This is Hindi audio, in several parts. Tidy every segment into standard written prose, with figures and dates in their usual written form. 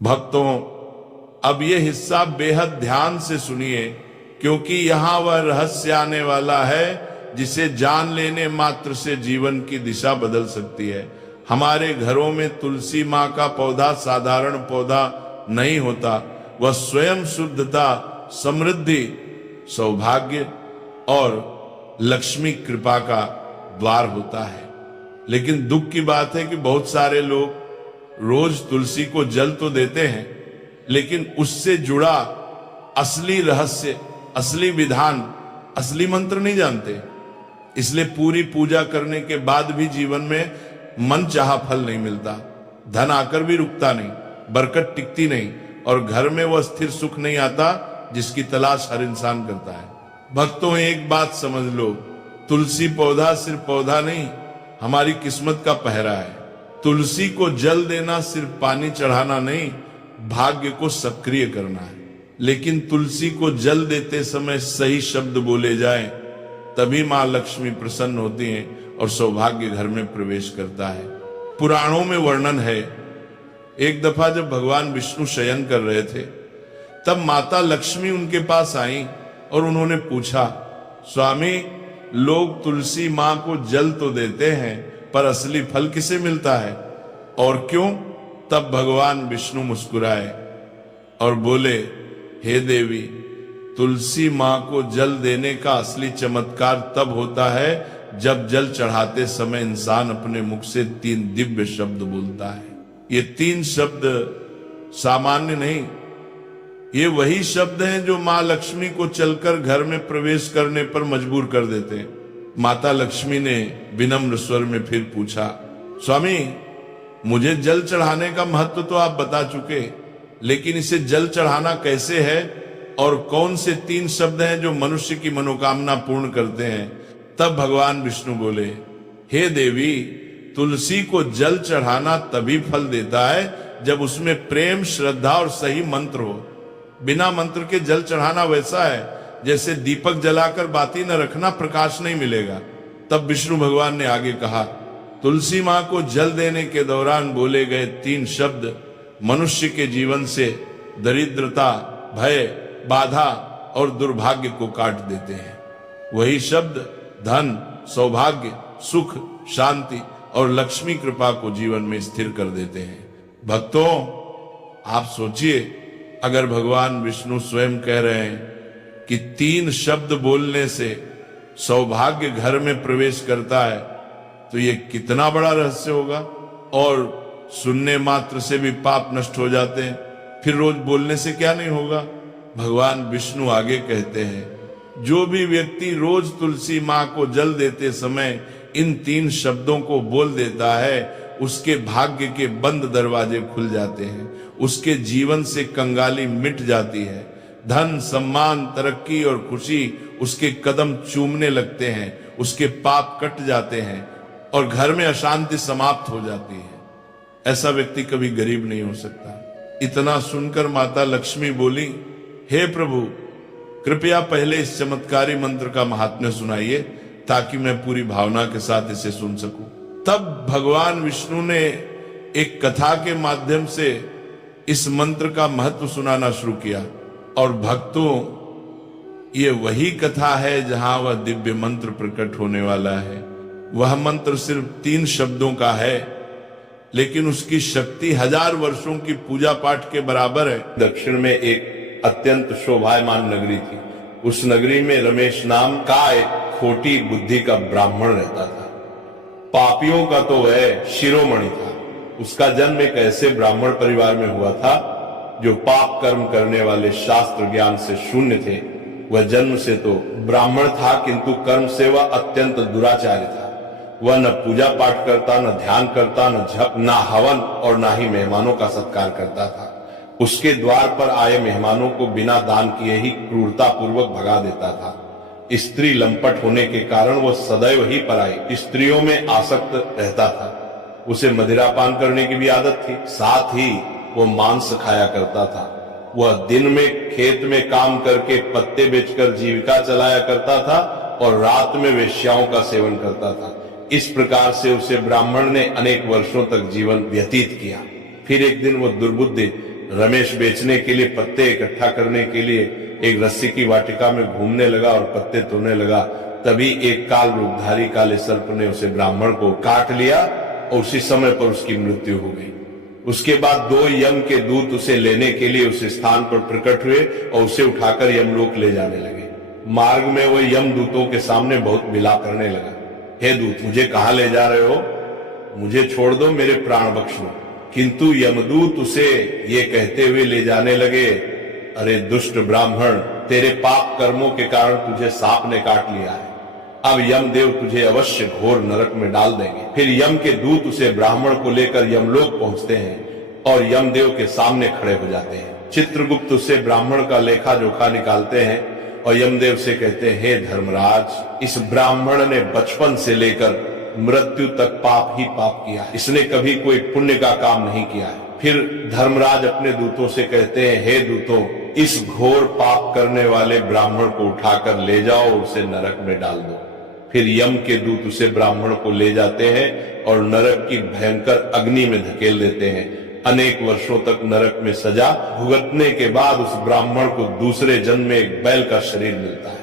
भक्तों, अब ये हिस्सा बेहद ध्यान से सुनिए, क्योंकि यहां वह रहस्य आने वाला है जिसे जान लेने मात्र से जीवन की दिशा बदल सकती है। हमारे घरों में तुलसी माँ का पौधा साधारण पौधा नहीं होता, वह स्वयं शुद्धता, समृद्धि, सौभाग्य और लक्ष्मी कृपा का द्वार होता है। लेकिन दुख की बात है कि बहुत सारे लोग रोज तुलसी को जल तो देते हैं, लेकिन उससे जुड़ा असली रहस्य, असली विधान, असली मंत्र नहीं जानते। इसलिए पूरी पूजा करने के बाद भी जीवन में मन चाहा फल नहीं मिलता, धन आकर भी रुकता नहीं, बरकत टिकती नहीं, और घर में वह स्थिर सुख नहीं आता जिसकी तलाश हर इंसान करता है। भक्तों, एक बात समझ लो, तुलसी पौधा सिर्फ पौधा नहीं, हमारी किस्मत का पहरा है। तुलसी को जल देना सिर्फ पानी चढ़ाना नहीं, भाग्य को सक्रिय करना है। लेकिन तुलसी को जल देते समय सही शब्द बोले जाएं, तभी मां लक्ष्मी प्रसन्न होती हैं और सौभाग्य घर में प्रवेश करता है। पुराणों में वर्णन है, एक दफा जब भगवान विष्णु शयन कर रहे थे, तब माता लक्ष्मी उनके पास आई और उन्होंने पूछा, स्वामी, लोग तुलसी मां को जल तो देते हैं, पर असली फल किसे मिलता है और क्यों? तब भगवान विष्णु मुस्कुराए और बोले, हे देवी, तुलसी मां को जल देने का असली चमत्कार तब होता है जब जल चढ़ाते समय इंसान अपने मुख से 3 दिव्य शब्द बोलता है। ये 3 शब्द सामान्य नहीं, ये वही शब्द हैं जो मां लक्ष्मी को चलकर घर में प्रवेश करने पर मजबूर कर देते हैं। माता लक्ष्मी ने विनम्र स्वर में फिर पूछा, स्वामी, मुझे जल चढ़ाने का महत्व तो आप बता चुके, लेकिन इसे जल चढ़ाना कैसे है और कौन से 3 शब्द हैं जो मनुष्य की मनोकामना पूर्ण करते हैं? तब भगवान विष्णु बोले, हे देवी, तुलसी को जल चढ़ाना तभी फल देता है जब उसमें प्रेम, श्रद्धा और सही मंत्र हो। बिना मंत्र के जल चढ़ाना वैसा है जैसे दीपक जलाकर बाती न रखना, प्रकाश नहीं मिलेगा। तब विष्णु भगवान ने आगे कहा, तुलसी मां को जल देने के दौरान बोले गए 3 शब्द मनुष्य के जीवन से दरिद्रता, भय, बाधा और दुर्भाग्य को काट देते हैं। वही शब्द धन, सौभाग्य, सुख, शांति और लक्ष्मी कृपा को जीवन में स्थिर कर देते हैं। भक्तों, आप सोचिए, अगर भगवान विष्णु स्वयं कह रहे हैं कि 3 शब्द बोलने से सौभाग्य घर में प्रवेश करता है, तो ये कितना बड़ा रहस्य होगा। और सुनने मात्र से भी पाप नष्ट हो जाते हैं, फिर रोज बोलने से क्या नहीं होगा। भगवान विष्णु आगे कहते हैं, जो भी व्यक्ति रोज तुलसी मां को जल देते समय इन 3 शब्दों को बोल देता है, उसके भाग्य के बंद दरवाजे खुल जाते हैं, उसके जीवन से कंगाली मिट जाती है, धन, सम्मान, तरक्की और खुशी उसके कदम चूमने लगते हैं, उसके पाप कट जाते हैं और घर में अशांति समाप्त हो जाती है। ऐसा व्यक्ति कभी गरीब नहीं हो सकता। इतना सुनकर माता लक्ष्मी बोली, हे प्रभु, कृपया पहले इस चमत्कारी मंत्र का महात्म्य सुनाइए ताकि मैं पूरी भावना के साथ इसे सुन सकूं। तब भगवान विष्णु ने एक कथा के माध्यम से इस मंत्र का महत्व सुनाना शुरू किया। और भक्तों, ये वही कथा है जहां वह दिव्य मंत्र प्रकट होने वाला है। वह मंत्र सिर्फ 3 शब्दों का है, लेकिन उसकी शक्ति 1000 वर्षों की पूजा पाठ के बराबर है। दक्षिण में एक अत्यंत शोभायमान नगरी थी। उस नगरी में रमेश नाम का एक खोटी बुद्धि का ब्राह्मण रहता था। पापियों का तो वह शिरोमणि था। उसका जन्म एक ऐसे ब्राह्मण परिवार में हुआ था जो पाप कर्म करने वाले शास्त्र ज्ञान से शून्य थे। वह जन्म से तो ब्राह्मण था, किंतु कर्म से वह अत्यंत दुराचारी था। वह न पूजा पाठ करता, न ध्यान करता, न जप, न हवन और न ही मेहमानों का सत्कार करता था। उसके द्वार पर आए मेहमानों को बिना दान किए ही क्रूरता पूर्वक भगा देता था। स्त्री लंपट होने के कारण वह सदैव ही पराई स्त्रियों में आसक्त रहता था। उसे मदिरापान करने की भी आदत थी। साथ ही वह मांस खाया करता था। वह दिन में खेत में काम करके पत्ते बेचकर जीविका चलाया करता था और रात में वेश्याओं का सेवन करता था। इस प्रकार से उसे ब्राह्मण ने अनेक वर्षों तक जीवन व्यतीत किया। फिर एक दिन वह दुर्बुद्धि रमेश बेचने के लिए पत्ते इकट्ठा करने के लिए एक रस्सी की वाटिका में घूमने लगा और पत्ते तोड़ने लगा, तभी एक काल रूपधारी काले सर्प ने उसे ब्राह्मण को काट लिया और उसी समय पर उसकी मृत्यु हो गई। उसके बाद 2 यम के दूत उसे लेने के लिए उस स्थान पर प्रकट हुए और उसे उठाकर यमलोक ले जाने लगे। मार्ग में वह यम दूतों के सामने बहुत विलाप करने लगा, हे दूत, मुझे कहां ले जा रहे हो? मुझे छोड़ दो, मेरे प्राण बख्श लो। किंतु यमदूत उसे ये कहते हुए ले जाने लगे, अरे दुष्ट ब्राह्मण, तेरे पाप कर्मों के कारण तुझे सांप ने काट लिया है, अब यमदेव तुझे अवश्य घोर नरक में डाल देंगे। फिर यम के दूत उसे ब्राह्मण को लेकर यमलोक पहुंचते हैं और यमदेव के सामने खड़े हो जाते हैं। चित्रगुप्त उससे ब्राह्मण का लेखा जोखा निकालते हैं और यमदेव से कहते हैं, हे धर्मराज, इस ब्राह्मण ने बचपन से लेकर मृत्यु तक पाप ही पाप किया है, इसने कभी कोई पुण्य का काम नहीं किया है। फिर धर्मराज अपने दूतों से कहते हैं, हे दूतों, इस घोर पाप करने वाले ब्राह्मण को उठाकर ले जाओ और उसे नरक में डाल दो। फिर यम के दूत उसे ब्राह्मण को ले जाते हैं और नरक की भयंकर अग्नि में धकेल देते हैं। अनेक वर्षों तक नरक में सजा भुगतने के बाद उस ब्राह्मण को दूसरे जन्म में एक बैल का शरीर मिलता है।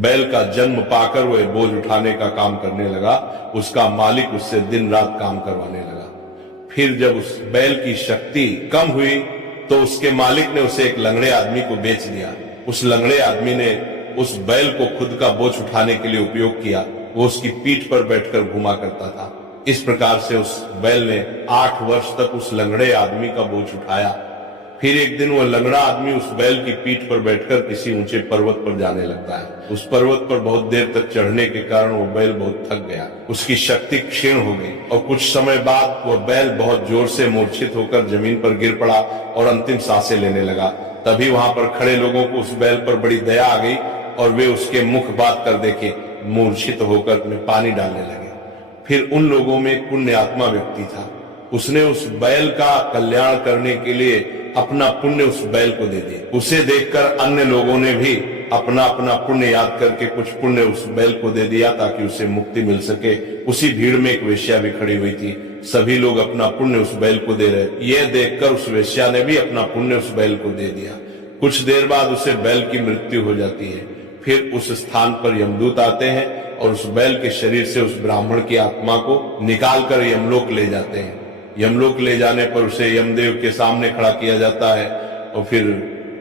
बैल का जन्म पाकर वह बोझ उठाने का काम करने लगा। उसका मालिक उससे दिन रात काम करवाने लगा। फिर जब उस बैल की शक्ति कम हुई तो उसके मालिक ने उसे एक लंगड़े आदमी को बेच दिया। उस लंगड़े आदमी ने उस बैल को खुद का बोझ उठाने के लिए उपयोग किया। वो उसकी पीठ पर बैठकर घुमा करता था। इस प्रकार से उस बैल ने 8 वर्ष तक उस लंगड़े आदमी का बोझ उठाया। फिर एक दिन वह लंगड़ा आदमी उस बैल की पीठ पर बैठकर किसी ऊंचे पर्वत पर जाने लगता है। उस पर्वत पर बहुत देर तक चढ़ने के कारण वो बैल बहुत थक गया, उसकी शक्ति क्षीण हो गई और कुछ समय बाद वह बैल बहुत जोर से मूर्छित होकर जमीन पर गिर पड़ा और अंतिम सांसें लेने लगा। तभी वहां पर खड़े लोगों को उस बैल पर बड़ी दया आ गई और वे उसके मुख बात कर देखे मूर्छित होकर में पानी डालने लगे। फिर उन लोगों में एक पुण्य आत्मा व्यक्ति था। उसने उस बैल का कल्याण करने के लिए अपना पुण्य उस बैल को दे दिया। उसे देखकर अन्य लोगों ने भी अपना अपना पुण्य याद करके कुछ पुण्य उस बैल को दे दिया ताकि उसे मुक्ति मिल सके। उसी भीड़ में एक वेश्या भी खड़ी हुई थी। सभी लोग अपना पुण्य उस बैल को दे रहे। यह देखकर उस वेश्या ने भी अपना पुण्य उस बैल को दे दिया। कुछ देर बाद उसे बैल की मृत्यु हो जाती है। फिर उस स्थान पर यमदूत आते हैं और उस बैल के शरीर से उस ब्राह्मण की आत्मा को निकालकर यमलोक ले जाते हैं। यमलोक ले जाने पर उसे यमदेव के सामने खड़ा किया जाता है और फिर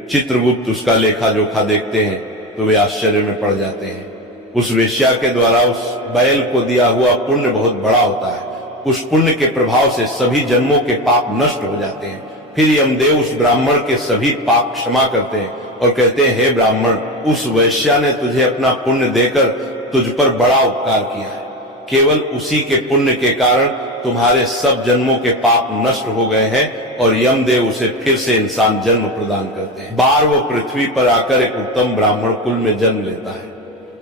चित्रगुप्त उसका लेखा जोखा देखते हैं तो वे आश्चर्य में पड़ जाते हैं। उस वेश्या के द्वारा उस बैल को दिया हुआ पुण्य बहुत बड़ा होता है। उस पुण्य के प्रभाव से सभी जन्मों के पाप नष्ट हो जाते हैं। फिर यमदेव उस ब्राह्मण के सभी पाप क्षमा करते हैं और कहते हैं, हे ब्राह्मण, उस वेश्या ने तुझे अपना पुण्य देकर तुझ पर बड़ा उपकार किया है। केवल उसी के पुण्य के कारण तुम्हारे सब जन्मों के पाप नष्ट हो गए हैं और यमदेव उसे फिर से इंसान जन्म प्रदान करते हैं। बार वो पृथ्वी पर आकर एक उत्तम ब्राह्मण कुल में जन्म लेता है।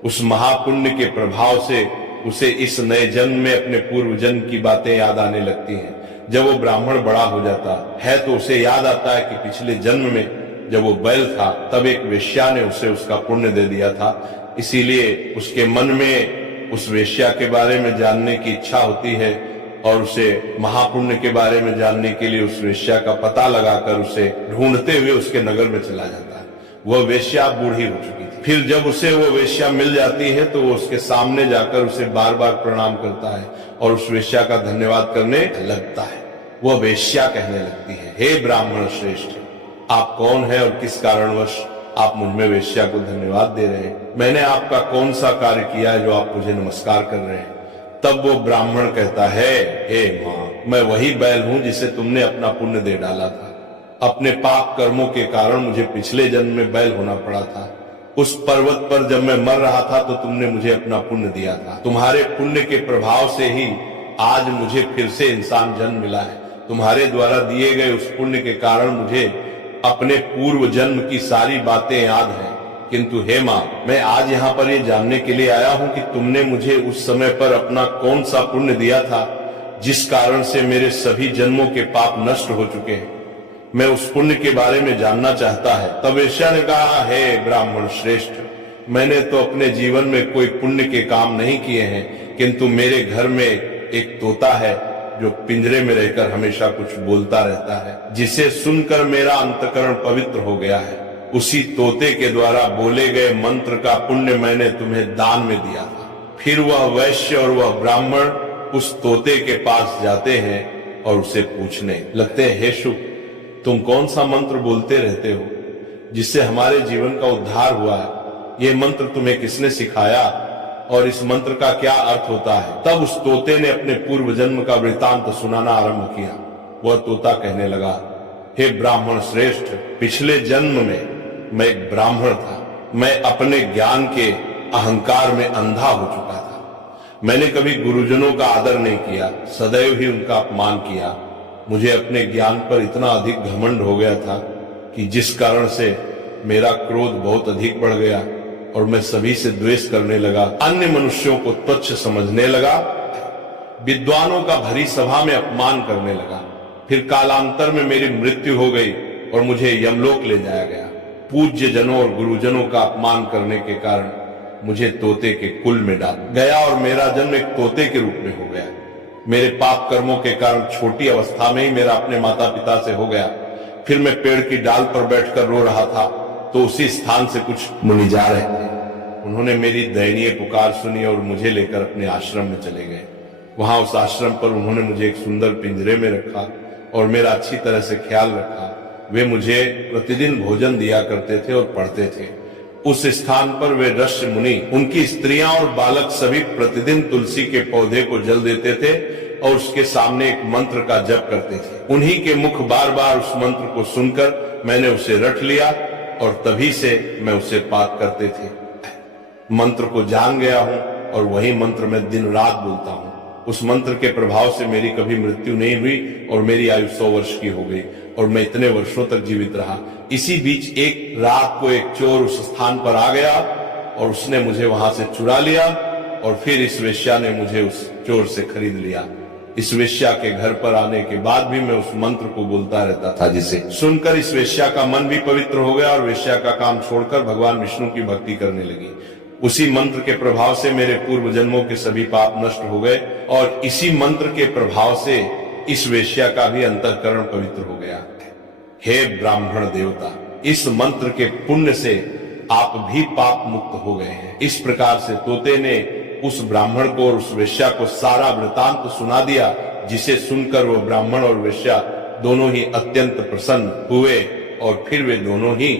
उस महापुण्य के प्रभाव से उसे इस नए जन्म में अपने पूर्व जन्म की बातें याद आने लगती हैं। जब वो ब्राह्मण बड़ा हो जाता है तो उसे याद आता है कि पिछले जन्म में जब वो बैल था तब एक वेश्या ने उसे उसका पुण्य दे दिया था। इसीलिए उसके मन में उस वेश्या के बारे में जानने की इच्छा होती है और उसे महापुण्य के बारे में जानने के लिए उस वेश्या का पता लगाकर उसे ढूंढते हुए उसके नगर में चला जाता है। वह वेश्या बूढ़ी हो चुकी थी। फिर जब उसे वो वेश्या मिल जाती है तो वो उसके सामने जाकर उसे बार बार प्रणाम करता है और उस वेश्या का धन्यवाद करने लगता है। वह वेश्या कहने लगती है, हे ब्राह्मण श्रेष्ठ, आप कौन है और किस कारणवश आप मुझ में वेश्या को धन्यवाद दे रहे हैं? मैंने आपका कौन सा कार्य किया है जो आप मुझे नमस्कार कर रहे हैं? तब वो ब्राह्मण कहता है, हे माँ, मैं वही बैल हूं जिसे तुमने अपना पुण्य दे डाला था। अपने पाप कर्मों के कारण मुझे पिछले जन्म में बैल होना पड़ा था। उस पर्वत पर जब मैं मर रहा था तो तुमने मुझे अपना पुण्य दिया था। तुम्हारे पुण्य के प्रभाव से ही आज मुझे फिर से इंसान जन्म मिला है। तुम्हारे द्वारा दिए गए उस पुण्य के कारण मुझे अपने पूर्व जन्म की सारी बातें याद हैं। किंतु हे माँ, मैं आज यहाँ पर ये जानने के लिए आया हूँ कि तुमने मुझे उस समय पर अपना कौन सा पुण्य दिया था जिस कारण से मेरे सभी जन्मों के पाप नष्ट हो चुके हैं। मैं उस पुण्य के बारे में जानना चाहता है। तब वेश्या ने कहा, हे ब्राह्मण श्रेष्ठ, मैंने तो अपने जीवन में कोई पुण्य के काम नहीं किए हैं, किंतु मेरे घर में एक तोता है जो पिंजरे में रहकर हमेशा कुछ बोलता रहता है, जिसे सुनकर मेरा अंतकरण पवित्र हो गया है। उसी तोते के द्वारा बोले गए मंत्र का पुण्य मैंने तुम्हें दान में दिया था। फिर वह वैश्य और वह ब्राह्मण उस तोते के पास जाते हैं और उसे पूछने लगते हैं, हे शुक, तुम कौन सा मंत्र बोलते रहते हो जिससे हमारे जीवन का उद्धार हुआ है? ये मंत्र तुम्हें किसने सिखाया और इस मंत्र का क्या अर्थ होता है? तब उस तोते ने अपने पूर्व जन्म का वृतांत सुनाना आरंभ किया। वह तोता कहने लगा, हे ब्राह्मण श्रेष्ठ, पिछले जन्म में मैं एक ब्राह्मण था। मैं अपने ज्ञान के अहंकार में अंधा हो चुका था। मैंने कभी गुरुजनों का आदर नहीं किया, सदैव ही उनका अपमान किया। मुझे अपने ज्ञान पर इतना अधिक घमंड हो गया था कि जिस कारण से मेरा क्रोध बहुत अधिक बढ़ गया और मैं सभी से द्वेष करने लगा, अन्य मनुष्यों को तुच्छ समझने लगा, विद्वानों का भरी सभा में अपमान करने लगा। फिर कालांतर में मेरी मृत्यु हो गई और मुझे यमलोक ले जाया गया। पूज्य जनों और गुरुजनों का अपमान करने के कारण मुझे तोते के कुल में डाल गया और मेरा जन्म एक तोते के रूप में हो गया। मेरे पाप कर्मों के कारण छोटी अवस्था में ही मेरा अपने माता पिता से हो गया। फिर मैं पेड़ की डाल पर बैठकर रो रहा था तो उसी स्थान से कुछ मुनि जा रहे थे। उन्होंने मेरी दयनीय पुकार सुनी और मुझे लेकर अपने आश्रम में चले गए। वहां उस आश्रम पर उन्होंने मुझे एक सुंदर पिंजरे में रखा और मेरा अच्छी तरह से ख्याल रखा। वे मुझे प्रतिदिन भोजन दिया करते थे और पढ़ते थे। उस स्थान पर वे ऋषि मुनि, उनकी स्त्रियां और बालक सभी प्रतिदिन तुलसी के पौधे को जल देते थे और उसके सामने एक मंत्र का जप करते थे। उन्हीं के मुख बार बार उस मंत्र को सुनकर मैंने उसे रट लिया और तभी से मैं उसे पाठ करते थे। मंत्र को जान गया हूं और वही मंत्र मैं दिन रात बोलता हूं। उस मंत्र के प्रभाव से मेरी कभी मृत्यु नहीं हुई और मेरी आयु 100 वर्ष की हो गई और मैं इतने वर्षों तक जीवित रहा। इसी बीच एक रात को एक चोर उस स्थान पर आ गया और उसने मुझे वहां से चुरा लिया और फिर इस वेश्या ने मुझे उस चोर से खरीद लिया। इस वेश्या के घर पर आने के बाद भी मैं उस मंत्र को बोलता रहता था, जिसे सुनकर इस वेश्या का मन भी पवित्र हो गया और वेश्या का काम छोड़कर भगवान विष्णु की भक्ति करने लगी। उसी मंत्र के प्रभाव से मेरे पूर्व जन्मों के सभी पाप नष्ट हो गए और इसी मंत्र के प्रभाव से इस वेश्या का भी अंतःकरण पवित्र हो गया। हे ब्राह्मण देवता, इस मंत्र के पुण्य से आप भी पाप मुक्त हो गए हैं। इस प्रकार से तोते ने उस ब्राह्मण को और उस वेश्या को सारा वृतांत सुना दिया, जिसे सुनकर वो ब्राह्मण और वेश्या दोनों ही अत्यंत प्रसन्न हुए और फिर वे दोनों ही